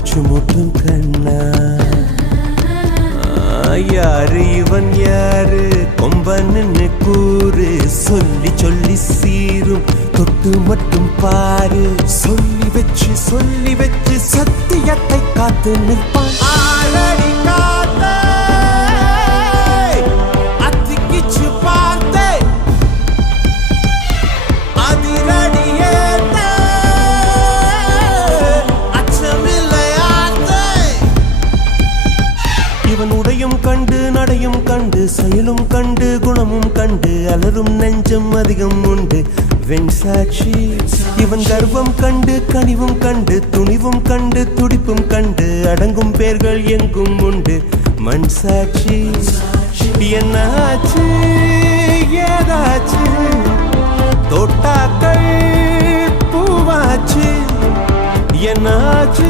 மூச்சு முட்டும் கண்ணா யாரு இவன் யாரு கொம்பன்னு கூறு சொல்லி சொல்லி சீரும் தொட்டு மட்டும் பாரு சொல்லி வச்சு சத்தியத்தை காத்து நிற்பான் ஆளடி காத்தே அத்திக்கிச்சு பார்த்தே அதிரடியேத்தே அச்சமில்லையாத்தே இவன் உடையும் கண்டு நடையும் கண்டு செயலும் கண்டு குணமும் கண்டு அலரும் நெஞ்சம் அதிகம் உண்டு வெண் சாட்சி இவன் கர்வம் கண்டு கனிவும் கண்டு துணிவும் கண்டு துடிப்பும் கண்டு அடங்கும் பேர்கள் எங்கும் உண்டு மண் சாட்சி என்னாச்சு ஏதாச்சு தோட்டாக்கள் பூவாச்சு என்னாச்சு